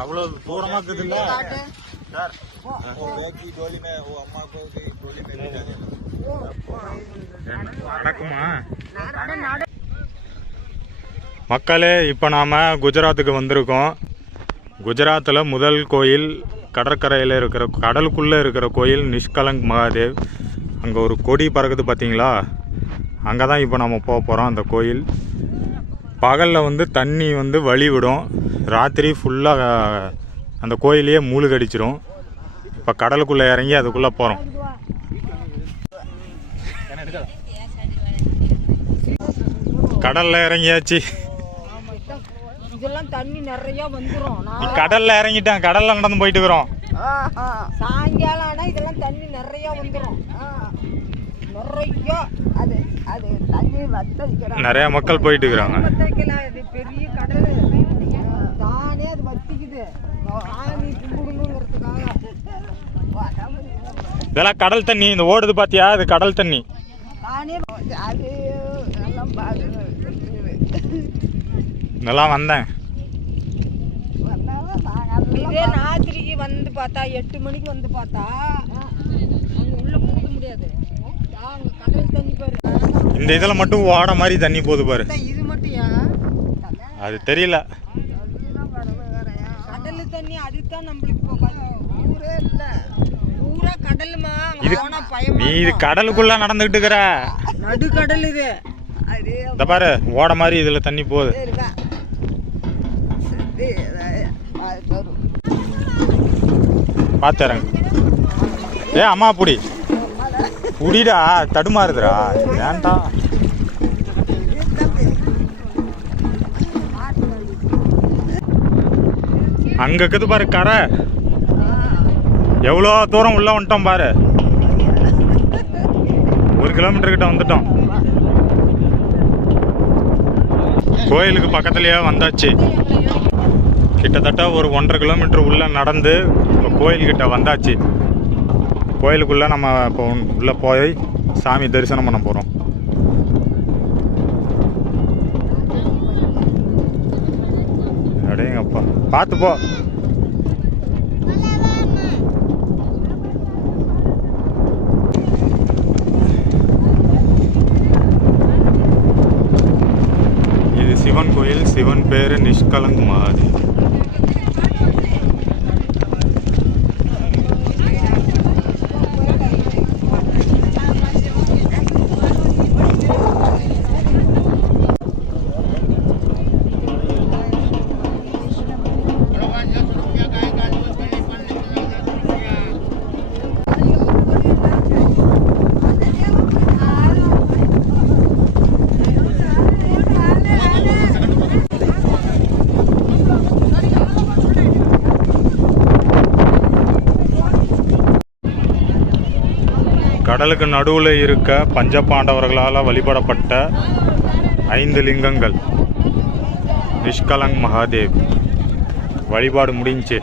அவ்வளவு தூரமா இருக்குது இல்ல நடக்குமா மக்களே? இப்போ நாம் குஜராத்துக்கு வந்திருக்கோம். குஜராத்தில் முதல் கோயில் கடற்கரையில் இருக்கிற கடலுக்குள்ளே இருக்கிற கோயில் நிஷ்கலங்க் மகாதேவ். அங்கே ஒரு கொடி பறக்குது பார்த்தீங்களா? அங்கே தான் இப்போ நம்ம போக போகிறோம். அந்த கோயில் பகலில் வந்து தண்ணி வந்து வழிவிடும், ராத்திரி ஃபுல்லாக அந்த கோயிலையே மூழ்கடிச்சிரும். இப்போ கடலுக்குள்ளே இறங்கி அதுக்குள்ளே போகிறோம். கடலில் இறங்கியாச்சு. இதெல்லாம் தண்ணி நிறைய வந்துரும். கடல்ல இறங்கிட்டேன், கடல்ல நடந்து போயிட்டு இருக்கிறோம். சாயங்காலம் ஆனா இதெல்லாம் தண்ணி நிறைய வந்துரும். நிறைய அது அது தண்ணி வத்திக்கிறாங்க. நிறைய மக்கள் போயிட்டு இருக்கிறாங்க. இது பெரிய கடல் தானே அது வத்திக்குது. ஆணி கும்பிடணுங்கிறதுக்காக இதெல்லாம் கடல் தண்ணி. இந்த ஓடுது பாத்தியா? இது கடல் தண்ணி. தானே அது எல்லாம் நல்லா வந்தேன். இதே ராத்திரிக்கு வந்து பார்த்தா 8 மணிக்கு வந்து பார்த்தா அங்க உள்ள போக முடியாது. கடல் தண்ணி பாரு. இந்த இதில் மட்டும் ஓட மாதிரி தண்ணி போகுது பாரு. இது மட்டும் அது தெரியல. கடல் தண்ணி அதுதான் நம்மளுக்கு ஊரே இல்ல. ஊரா கடலுமா? நீ இது கடலுக்குள்ள நடந்துகிட்டு இருக்கிற நடுக்கடல் இது. இந்த பாரு ஓட மாதிரி இதுல தண்ணி போகுது. பாத்துறேன். அம்மா புடி புடிடா, தடுமாறுதுடா. ஏன்டா அங்க இருக்குது பாரு கரை. எவ்வளோ தூரம் உள்ள வந்துட்டோம் பாரு. 1 கிலோமீட்டர் கிட்ட வந்துட்டோம். கோயிலுக்கு பக்கத்துலயே வந்தாச்சு. கிட்டத்தட்ட ஒரு 1.5 கிலோமீட்டர் உள்ள நடந்து கோயில்கிட்ட வந்தாச்சு. கோயிலுக்குள்ள நம்ம இப்போ உள்ள போய் சாமி தரிசனம் பண்ண போறோம். அடேங்கப்பா, பார்த்து போ. இது சிவன் கோயில். சிவன் பேரு நிஷ்கலங்க் மகாதேவ். கடலுக்கு நடுவில் இருக்க பஞ்சபாண்டவர்களால் வழிபடப்பட்ட 5 லிங்கங்கள். நிஷ்கலங்க் மகாதேவ் வழிபாடு முடிஞ்சு.